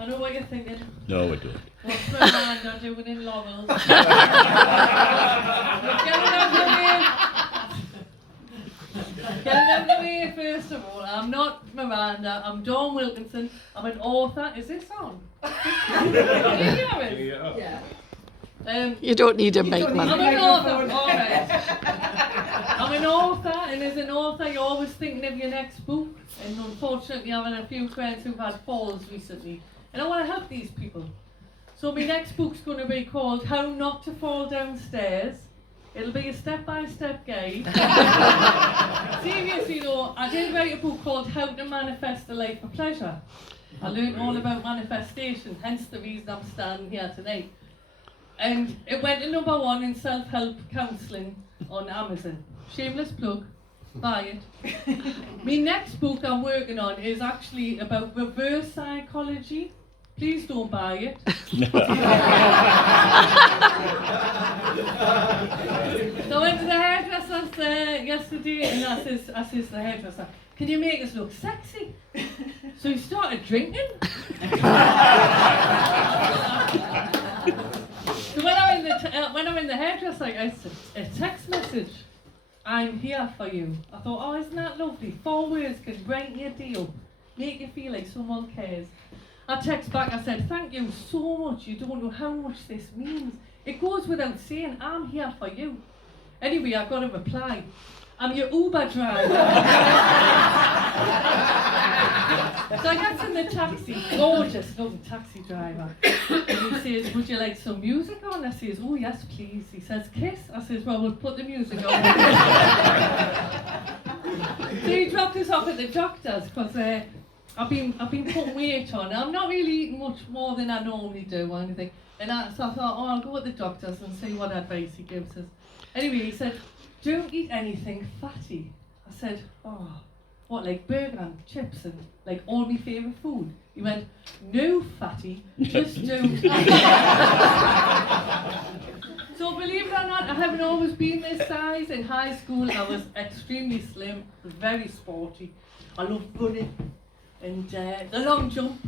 I know what you're thinking. No, I don't. What's Miranda doing in Laurels? Get it out of me. Get it out of me first of all. I'm not Miranda. I'm Dawn Wilkinson. I'm an author. Is this on? Can you hear it? Yeah. You don't need a mic, man. I'm an author. All right. I'm an author, and as an author, you're always thinking of your next book. And unfortunately, I've had a few friends who've had falls recently, and I want to help these people. So my next book's going to be called How Not to Fall Downstairs. It'll be a step-by-step guide. Seriously though, I did write a book called How to Manifest a Life of Pleasure. I learned all about manifestation, hence the reason I'm standing here tonight. And it went to #1 in self-help counselling on Amazon. Shameless plug, buy it. My next book I'm working on is actually about reverse psychology. Please don't buy it. So I went to the hairdresser yesterday and I says to the hairdresser, can you make us look sexy? So he started drinking. So when I'm in the hairdresser, I said, a text message, I'm here for you. I thought, oh, isn't that lovely? 4 words can brighten your day up, make you feel like someone cares. I text back, I said, thank you so much, you don't know how much this means. It goes without saying, I'm here for you. Anyway, I got a reply, I'm your Uber driver. So I get in the taxi, gorgeous, lovely taxi driver. And he says, would you like some music on? I says, oh yes please. He says, kiss? I says, well, we'll put the music on. So he dropped us off at the doctor's because I've been putting weight on. I'm not really eating much more than I normally do or anything. And so I thought, oh, I'll go at the doctor's and see what advice he gives us. Anyway, he said, don't eat anything fatty. I said, oh, what, like burger and chips and like all my favourite food? He went, no fatty, just don't. So believe it or not, I haven't always been this size. In high school, I was extremely slim, very sporty. I loved running and the long jump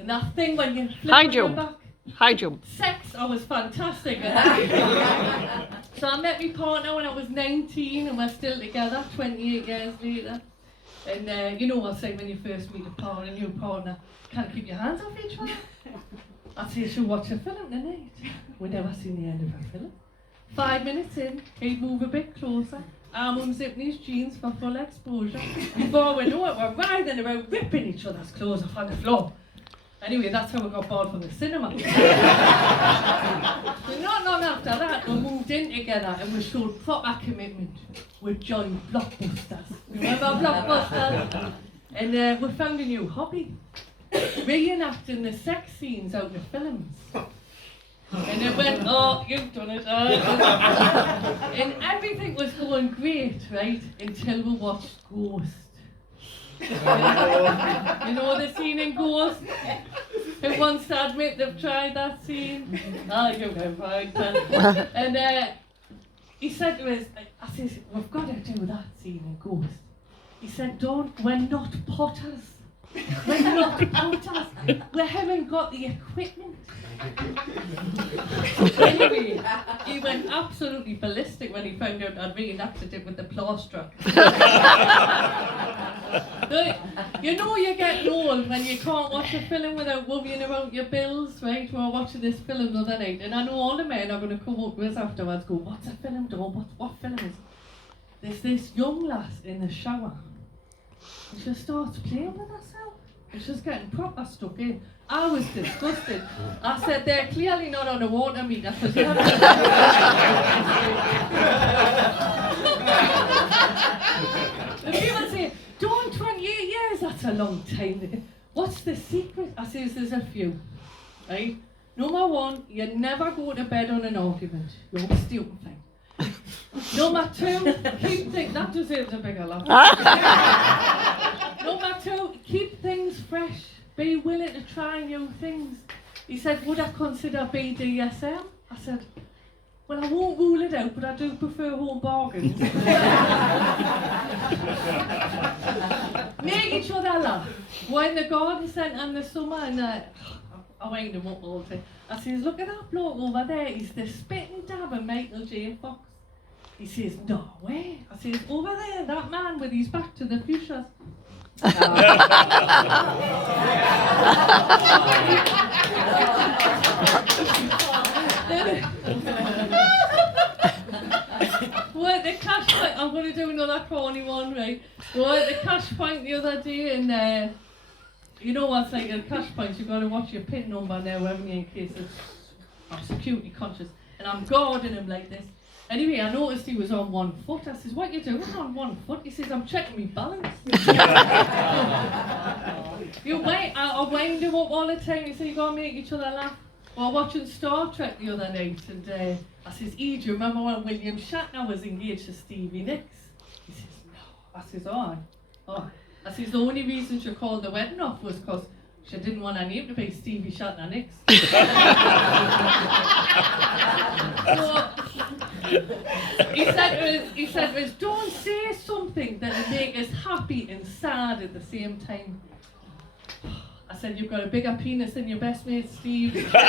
and that thing when you flip High on your jump. back. High jump. Sex, I was fantastic at that. So I met my partner when I was 19 and we're still together 28 years later. And you know what's like when you first meet a new partner, can't keep your hands off each other. I'd say, should we watch a film tonight? We'd never seen the end of a film. 5 minutes in, he'd move a bit closer. I'm unzipping his jeans for full exposure. Before we know it, we're writhing around, ripping each other's clothes off on the floor. Anyway, that's how we got bored from the cinema. So not long after that, we moved in together and we showed proper commitment. We joined Blockbusters. Remember Blockbusters? And we found a new hobby. Reenacting the sex scenes out of films. And it went, oh, you've done it. And everything was going great, right? Until we watched Ghost. You know the scene in Ghost? Who wants to admit they've tried that scene? Oh, you can find that. And he said to us, I says, we've got to do that scene in Ghost. He said, Dawn, we're not potters. We're not potters. We haven't got the equipment. Anyway, he went absolutely ballistic when he found out I'd reenacted it with the plaster. You know you're getting old when you can't watch a film without worrying about your bills, right? We were watching this film the other night and I know all the men are going to come up to us afterwards go, what's a film, Dawn? What film is it? There's this young lass in the shower. And she starts playing with herself. And she's getting proper stuck in. I was disgusted. I said, they're clearly not on a water meter because you haven't. And people say, Dawn, 28 years, that's a long time. What's the secret? I say, there's a few. Right? Number one, you never go to bed on an argument. You always steal the thing. Number two, keep things, that deserves a bigger laugh. Number two, keep things fresh. Be willing to try new things. He said, would I consider BDSM? I said, Well, I won't rule it out, but I do prefer home bargains. Make each other laugh. We're in the garden centre in the summer, and I wind him up all the time. I says, look at that bloke over there, he's the spitting dab of Michael J. Fox. He says, no way. I says, over there, that man with his back to the fuchsias. We're at the cash point. I'm going to do another corny one, right? We're at the cash point the other day, and you know what's like at cash points, you've got to watch your PIN number now, haven't you, in case I'm security conscious. And I'm guarding him like this. Anyway, I noticed he was on 1 foot. I says, what you doing on 1 foot? He says, I'm checking my balance. I wind him up all the time. He says, you got to make each other laugh. We were watching Star Trek the other night, and I says, do you remember when William Shatner was engaged to Stevie Nicks? He says, no. I says, oh. I says, the only reason she called the wedding off was because she didn't want her name to be Stevie Shatner Nicks. So, he said to us, don't say something that will make us happy and sad at the same time. I said, you've got a bigger penis than your best mate, Steve. But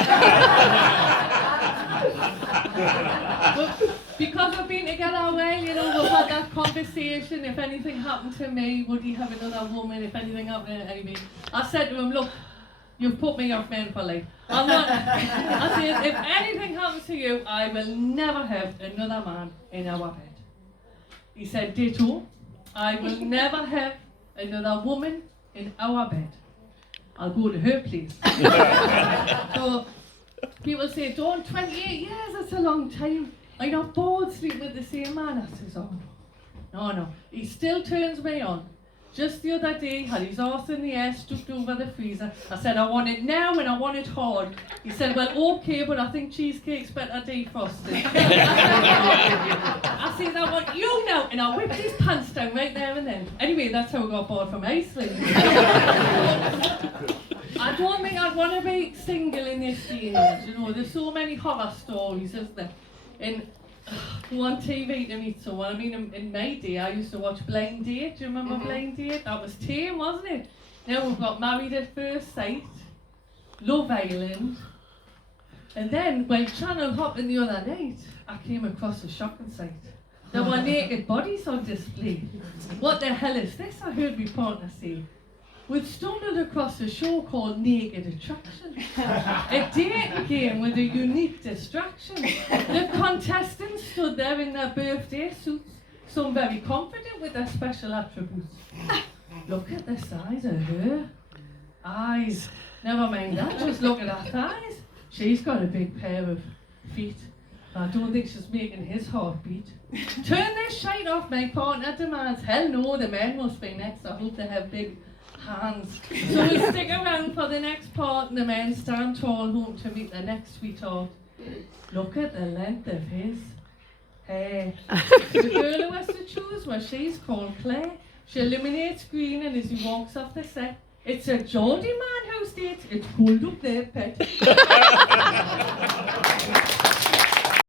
because we've been together a while, you know, we've had that conversation. If anything happened to me, would he have another woman? If anything happened to anybody, I said to him, look, you've put me off men for life. I said, if anything happens to you, I will never have another man in our bed. He said, ditto. I will never have another woman in our bed. I'll go to her place. So people say, don't, 28 years, that's a long time. I'm not bored sleeping with the same man. I says, oh no. He still turns me on. Just the other day, had his arse in the air, stuck over the freezer. I said, I want it now and I want it hard. He said, well, okay, but I think cheesecake's better defrosted. I said, I want you now. And I whipped his pants down right there and then. Anyway, that's how I got bored from Iceland. I don't think I'd want to be single in this day and age. You know, there's so many horror stories, isn't there? And go on TV to meet someone. I mean, in my day, I used to watch Blind Date. Do you remember Blind Date? That was tame, wasn't it? Now we've got Married at First Sight, Love Island, and then, well, channel hopping the other night, I came across a shocking sight. There were naked bodies on display. What the hell is this? I heard my partner say. We've stumbled across a show called Naked Attraction, a dating game with a unique distraction. The contestants stood there in their birthday suits, some very confident with their special attributes. Look at the size of her eyes. Never mind that, just look at her thighs. She's got a big pair of feet. I don't think she's making his heart beat. Turn this shite off, my partner demands. Hell no, the men must be next. I hope they have big hands. So we stick around for the next part and the men stand tall home to meet the next sweetheart. Look at the length of his hair. The girl who has to choose, well, she's called Claire. She eliminates Green and as he walks off the set, it's a Geordie man who states, it's cold up there, pet.